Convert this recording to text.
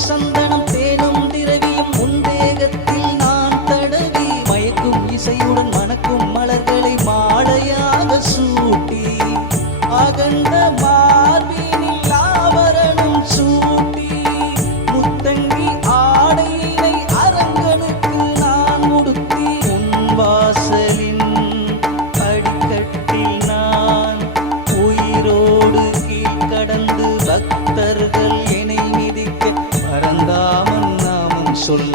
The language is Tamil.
சந்தனம் தேனும் திரவியும் உந்தேகத்தில் நான் தடவி மயக்கும் இசையுடன் மணக்கும் மலர்களை மாலையாக சூட்டி அகண்ட மார்பினில் ஆபரணம் சூட்டி முத்தங்கி ஆடையினை அரங்கனுக்கு நான் உடுத்தி உன் வாசலின் அடிக்கட்டில் நான் உயிரோடு கீழ்கடந்து பக்தர்கள் என்னை மிதிக்க பரந்தாமன் நாமம் சொல்ல